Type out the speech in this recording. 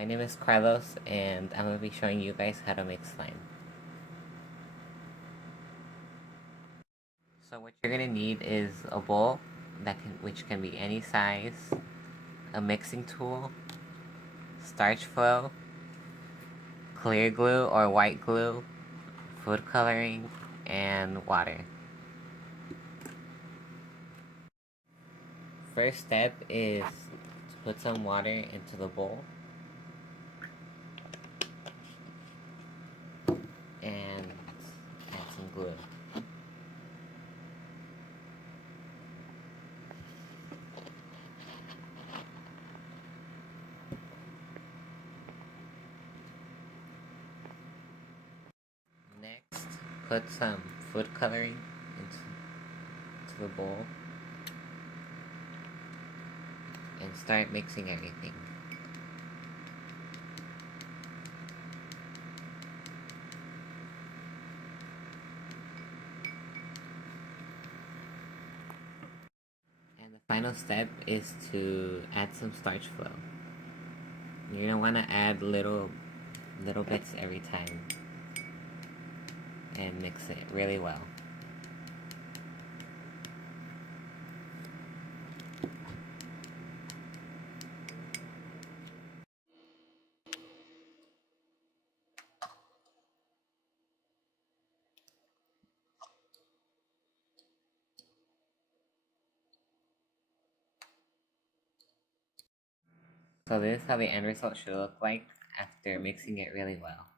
My name is Carlos and I'm going to be showing you guys how to make slime. So what you're going to need is a bowl which can be any size, a mixing tool, starch flow, clear glue or white glue, food coloring, and water. First step is to put some water into the bowl and add some glue. Next, put some food coloring into the bowl and start mixing everything. And the final step is to add some starch flow. You're gonna want to add little bits every time and mix it really well. So this is how the end result should look like after mixing it really well.